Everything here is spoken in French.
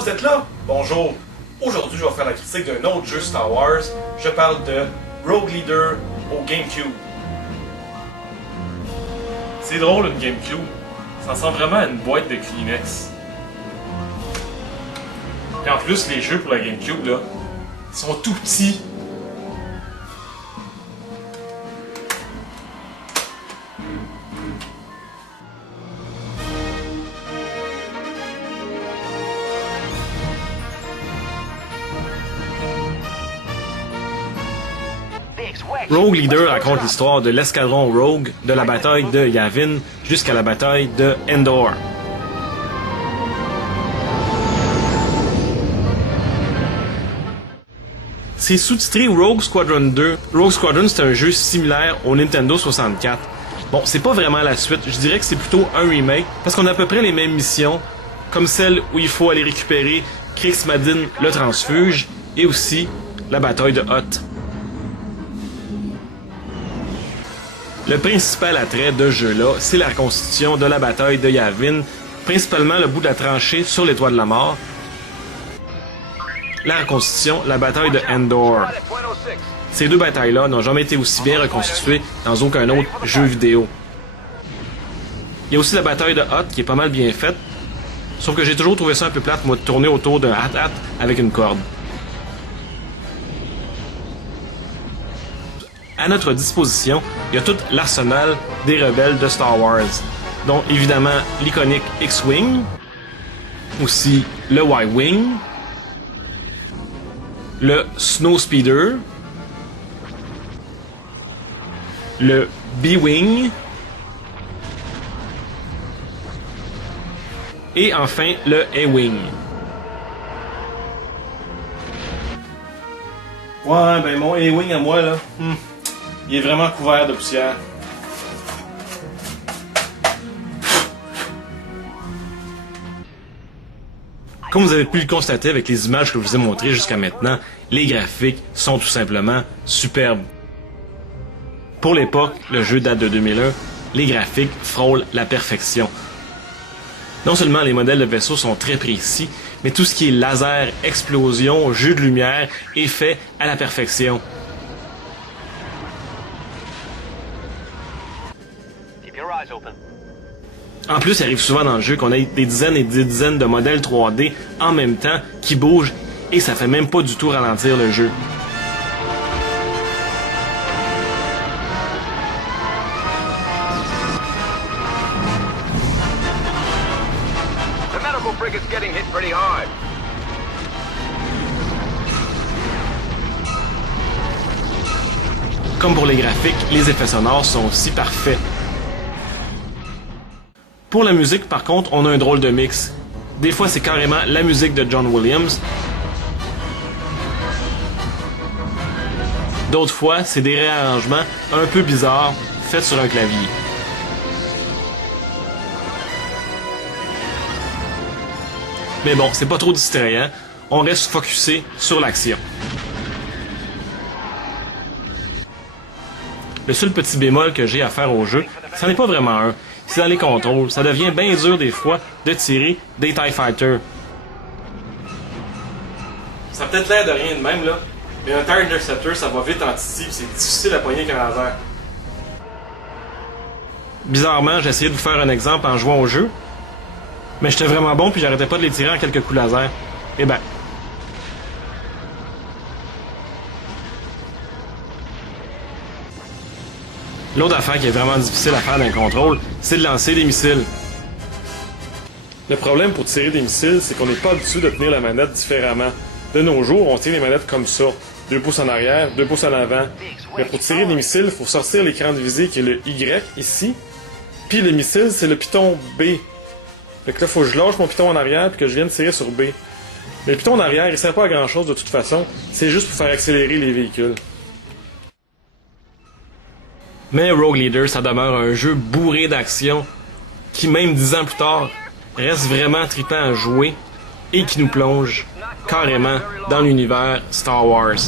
vous êtes là? Bonjour! Aujourd'hui, je vais faire la critique d'un autre jeu Star Wars. Je parle de Rogue Leader au GameCube. C'est drôle, une GameCube. Ça ressemble vraiment à une boîte de Kleenex. Et en plus, les jeux pour la GameCube, là, sont tout petits. Rogue Leader raconte l'histoire de l'escadron Rogue, de la bataille de Yavin jusqu'à la bataille de Endor. C'est sous-titré Rogue Squadron 2. Rogue Squadron, c'est un jeu similaire au Nintendo 64. Bon, c'est pas vraiment la suite, je dirais que c'est plutôt un remake, parce qu'on a à peu près les mêmes missions, comme celle où il faut aller récupérer Kriegsmadine le transfuge, et aussi la bataille de Hoth. Le principal attrait de ce jeu-là, c'est la reconstitution de la bataille de Yavin, principalement le bout de la tranchée sur l'étoile de la mort. La reconstitution, la bataille de Endor. Ces deux batailles-là n'ont jamais été aussi bien reconstituées dans aucun autre jeu vidéo. Il y a aussi la bataille de Hoth qui est pas mal bien faite, sauf que j'ai toujours trouvé ça un peu plate, moi, de tourner autour d'un hat-hat avec une corde. À notre disposition, il y a tout l'arsenal des rebelles de Star Wars, dont évidemment l'iconique X-Wing, aussi le Y-Wing, le Snowspeeder, le B-Wing, et enfin le A-Wing. Ouais, ben mon A-Wing à moi là, il est vraiment couvert de poussière. Comme vous avez pu le constater avec les images que je vous ai montrées jusqu'à maintenant, les graphiques sont tout simplement superbes. Pour l'époque, le jeu date de 2001, les graphiques frôlent la perfection. Non seulement les modèles de vaisseaux sont très précis, mais tout ce qui est laser, explosion, jeu de lumière est fait à la perfection. En plus, il arrive souvent dans le jeu qu'on ait des dizaines et des dizaines de modèles 3D en même temps qui bougent et ça fait même pas du tout ralentir le jeu. Comme pour les graphiques, les effets sonores sont aussi parfaits. Pour la musique, par contre, on a un drôle de mix. Des fois, c'est carrément la musique de John Williams. D'autres fois, c'est des réarrangements un peu bizarres faits sur un clavier. Mais bon, c'est pas trop distrayant. On reste focusé sur l'action. Le seul petit bémol que j'ai à faire au jeu, c'en est pas vraiment un. C'est dans les contrôles. Ça devient bien dur des fois de tirer des TIE Fighters. Ça a peut-être l'air de rien de même, là. Mais un TIE Interceptor, ça va vite en titi, c'est difficile à pogner qu'un laser. Bizarrement, j'ai essayé de vous faire un exemple en jouant au jeu. Mais j'étais vraiment bon puis j'arrêtais pas de les tirer en quelques coups laser. Et ben... L'autre affaire qui est vraiment difficile à faire d'un contrôle, c'est de lancer des missiles. Le problème pour tirer des missiles, c'est qu'on n'est pas habitué de tenir la manette différemment. De nos jours, on tient les manettes comme ça. 2 pouces en arrière, 2 pouces en avant. Mais pour tirer des missiles, il faut sortir l'écran de visée qui est le Y ici. Puis le missile, c'est le piton B. Fait que là, il faut que je lâche mon piton en arrière et que je vienne tirer sur B. Mais le piton en arrière, il sert pas à grand chose de toute façon. C'est juste pour faire accélérer les véhicules. Mais Rogue Leader, ça demeure un jeu bourré d'action qui, même 10 ans plus tard, reste vraiment trippant à jouer et qui nous plonge carrément dans l'univers Star Wars.